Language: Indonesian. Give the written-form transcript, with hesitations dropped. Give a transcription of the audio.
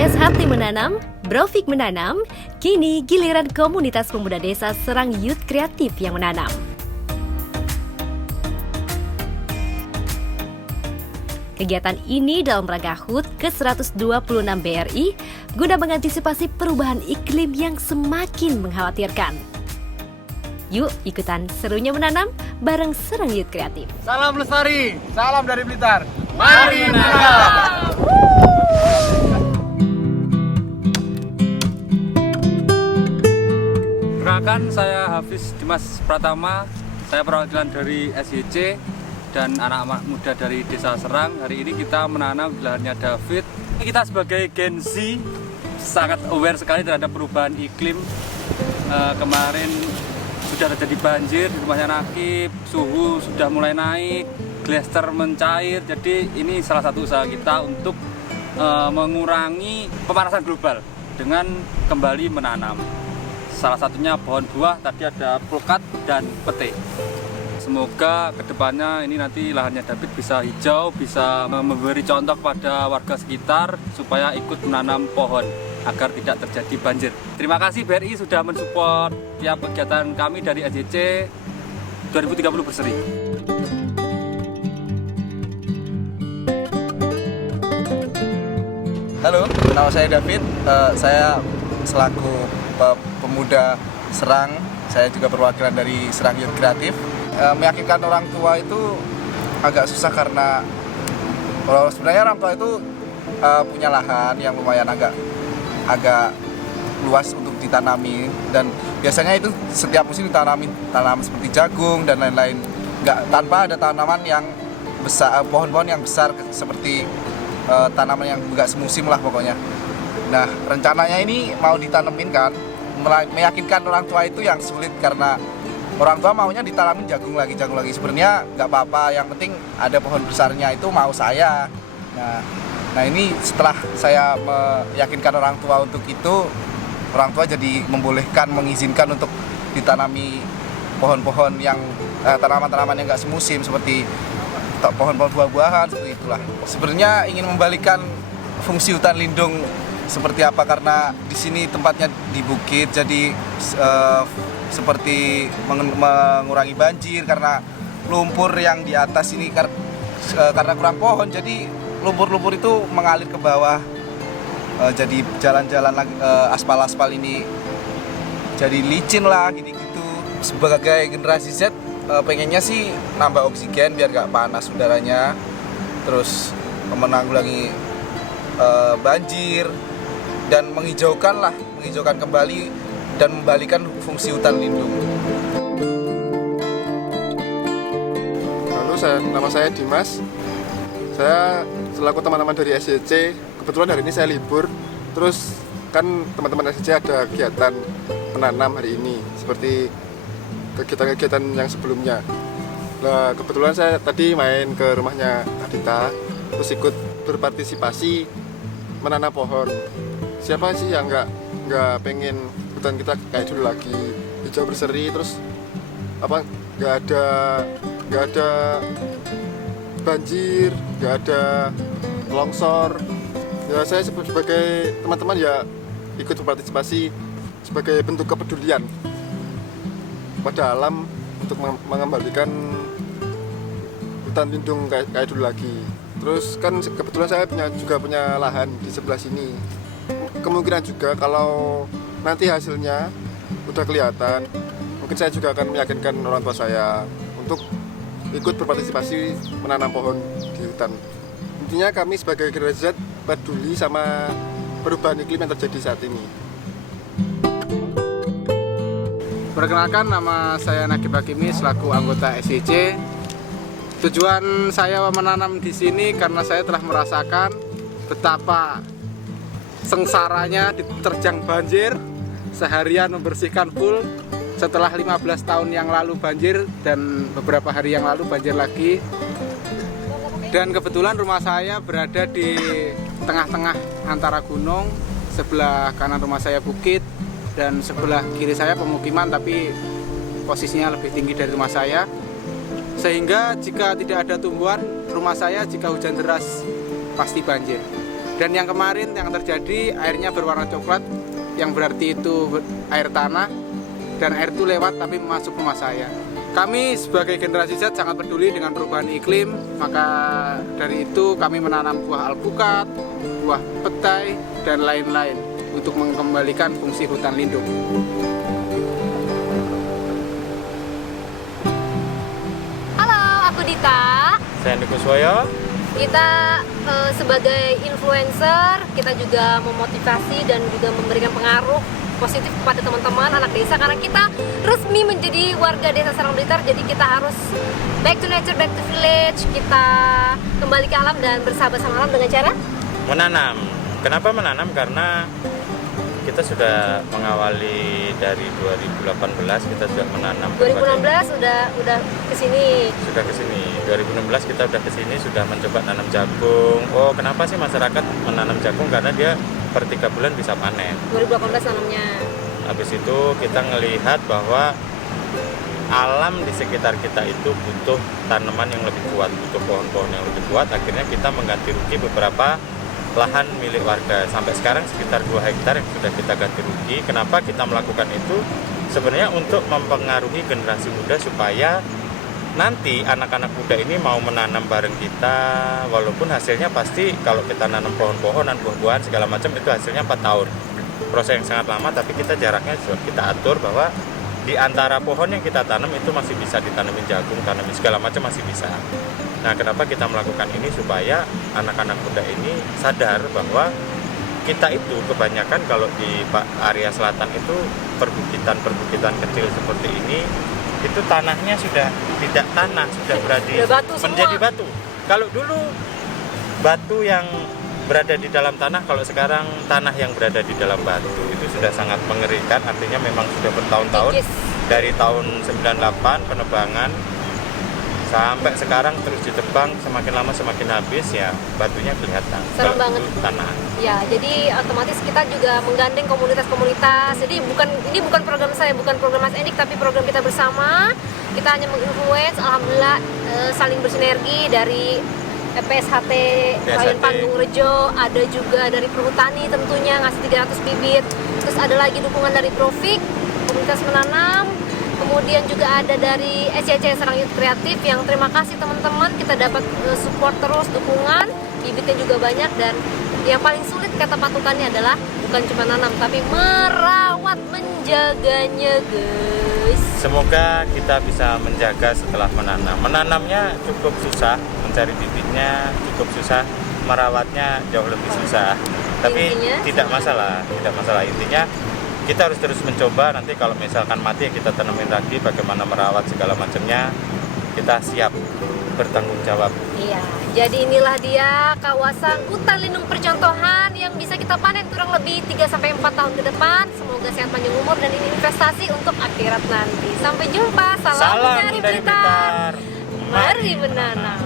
Podcast Hati Menanam, Brofik Menanam, kini giliran komunitas pemuda desa Serang Youth Kreatif yang menanam. Kegiatan ini dalam rangka HUT ke-126 BRI guna mengantisipasi perubahan iklim yang semakin mengkhawatirkan. Yuk ikutan serunya menanam bareng Serang Youth Kreatif. Salam lestari, salam dari Blitar. Mari menanam. Perkenalkan, saya Hafiz Dimas Pratama. Saya perwakilan dari SYC dan anak-anak muda dari Desa Serang. Hari ini kita menanam di lahannya David. Kita sebagai Gen Z sangat aware sekali terhadap perubahan iklim. Kemarin sudah terjadi banjir di rumahnya Nakib, suhu sudah mulai naik, glacier mencair. Jadi ini salah satu usaha kita untuk mengurangi pemanasan global dengan kembali menanam. Salah satunya pohon buah, tadi ada pulkat dan pete. Semoga kedepannya ini nanti lahannya David bisa hijau, bisa memberi contoh kepada warga sekitar supaya ikut menanam pohon agar tidak terjadi banjir. Terima kasih BRI sudah mensupport tiap kegiatan kami dari SYC 2030 Berseri. Halo, nama saya David. Saya selaku pemuda Serang. Saya juga perwakilan dari Serang Youth Kreatif. Meyakinkan orang tua itu agak susah karena sebenarnya orang tua itu punya lahan yang lumayan agak luas untuk ditanami, dan biasanya itu setiap musim tanam seperti jagung dan lain-lain, tanpa ada tanaman yang besar, pohon-pohon yang besar seperti tanaman yang enggak semusim lah pokoknya. Nah, rencananya ini mau ditanemin kan, meyakinkan orang tua itu yang sulit karena orang tua maunya ditanamin jagung lagi. Sebenarnya nggak apa-apa, yang penting ada pohon besarnya, itu mau saya. Nah ini setelah saya meyakinkan orang tua untuk itu, orang tua jadi mengizinkan untuk ditanami pohon-pohon yang tanaman-tanaman yang nggak semusim seperti pohon-pohon buah-buahan seperti itulah. Sebenarnya ingin membalikan fungsi hutan lindung seperti apa, karena di sini tempatnya di bukit, jadi seperti mengurangi banjir karena lumpur yang di atas ini karena kurang pohon, jadi lumpur-lumpur itu mengalir ke bawah, jadi jalan-jalan aspal-aspal ini jadi licin lah gitu-gitu. Sebagai generasi Z pengennya sih nambah oksigen biar gak panas udaranya, terus menanggulangi banjir dan menghijaukan kembali dan membalikan fungsi hutan lindung. Halo, nama saya Dimas. Saya selaku teman-teman dari SYC, kebetulan hari ini saya libur. Terus kan teman-teman SYC ada kegiatan menanam hari ini seperti kegiatan-kegiatan yang sebelumnya. Nah, kebetulan saya tadi main ke rumahnya Adita, terus ikut berpartisipasi menanam pohon. Siapa sih yang nggak pengen hutan kita kayak dulu lagi, hijau berseri, terus nggak ada banjir, nggak ada longsor. Ya saya sebagai teman-teman ya ikut berpartisipasi sebagai bentuk kepedulian pada alam untuk mengembalikan hutan lindung kayak dulu lagi. Terus kan kebetulan saya juga punya lahan di sebelah sini. Kemungkinan juga kalau nanti hasilnya udah kelihatan, mungkin saya juga akan meyakinkan orang tua saya untuk ikut berpartisipasi menanam pohon di hutan. Intinya kami sebagai generasi Z peduli sama perubahan iklim yang terjadi saat ini. Perkenalkan, nama saya Nakib Hakimi selaku anggota SYC. Tujuan saya menanam di sini karena saya telah merasakan betapa sengsaranya diterjang banjir, seharian membersihkan full. Setelah 15 tahun yang lalu banjir dan beberapa hari yang lalu banjir lagi. Dan kebetulan rumah saya berada di tengah-tengah antara gunung. Sebelah kanan rumah saya bukit dan sebelah kiri saya pemukiman, tapi posisinya lebih tinggi dari rumah saya. Sehingga jika tidak ada tumbuhan, rumah saya jika hujan deras pasti banjir. Dan yang kemarin yang terjadi airnya berwarna coklat, yang berarti itu air tanah, dan air itu lewat tapi masuk rumah saya. Kami sebagai generasi Z sangat peduli dengan perubahan iklim, maka dari itu kami menanam buah alpukat, buah petai, dan lain-lain untuk mengembalikan fungsi hutan lindung. Halo, aku Dita. Saya Andiko Swoyo. Kita sebagai influencer, kita juga memotivasi dan juga memberikan pengaruh positif kepada teman-teman anak desa, karena kita resmi menjadi warga desa Serang Blitar. Jadi kita harus back to nature, back to village. Kita kembali ke alam dan bersahabat sama alam dengan cara Menanam. Kenapa menanam? Karena kita sudah mengawali dari 2018, kita sudah menanam. 2016 udah kesini. Sudah ke sini. 2016 kita sudah ke sini, sudah mencoba tanam jagung. Oh, kenapa sih masyarakat menanam jagung? Karena dia per 3 bulan bisa panen. 2018 tanamnya. Habis itu kita ngelihat bahwa alam di sekitar kita itu butuh tanaman yang lebih kuat, butuh pohon-pohon yang lebih kuat. Akhirnya kita mengganti rugi beberapa lahan milik warga. Sampai sekarang sekitar 2 hektar yang sudah kita ganti rugi. Kenapa kita melakukan itu? Sebenarnya untuk mempengaruhi generasi muda supaya nanti anak-anak muda ini mau menanam bareng kita, walaupun hasilnya pasti kalau kita nanam pohon-pohonan, buah-buahan segala macam itu hasilnya 4 tahun. Proses yang sangat lama, tapi kita jaraknya juga kita atur bahwa di antara pohon yang kita tanam itu masih bisa ditanamin jagung, tanamin segala macam masih bisa. Nah, kenapa kita melakukan ini? Supaya anak-anak muda ini sadar bahwa kita itu kebanyakan kalau di area selatan itu perbukitan kecil seperti ini, itu tanahnya sudah tidak tanah, sudah berada menjadi batu. Kalau dulu batu yang berada di dalam tanah, kalau sekarang tanah yang berada di dalam batu, itu sudah sangat mengerikan. Artinya memang sudah bertahun-tahun, dari tahun 98 penebangan sampai sekarang terus ditebang, semakin lama semakin habis, ya batunya kelihatan. Serem banget. Tanah. Ya, jadi otomatis kita juga menggandeng komunitas-komunitas. Jadi ini bukan program saya, bukan program Mas Endik, tapi program kita bersama. Kita hanya menginfluence, alhamdulillah saling bersinergi dari PSHT Kabupaten Panggung Rejo, ada juga dari Perhutani tentunya ngasih 300 bibit. Terus ada lagi dukungan dari Profik, komunitas menanam. Kemudian juga ada dari SCC Serang Youth Kreatif yang terima kasih teman-teman, kita dapat support terus, dukungan, bibitnya juga banyak. Dan yang paling sulit kata patukannya adalah bukan cuma nanam, tapi merawat, menjaganya guys. Semoga kita bisa menjaga setelah menanam. Menanamnya cukup susah, mencari bibitnya cukup susah, merawatnya jauh lebih susah. Tapi tidak masalah. Intinya kita harus terus mencoba. Nanti kalau misalkan mati ya kita tanamin lagi, bagaimana merawat segala macamnya, kita siap bertanggung jawab. Iya, jadi inilah dia kawasan hutan lindung percontohan yang bisa kita panen kurang lebih 3-4 tahun ke depan. Semoga sehat panjang umur dan ini investasi untuk akhirat nanti. Sampai jumpa, salam dari Blitar. Mari menanam.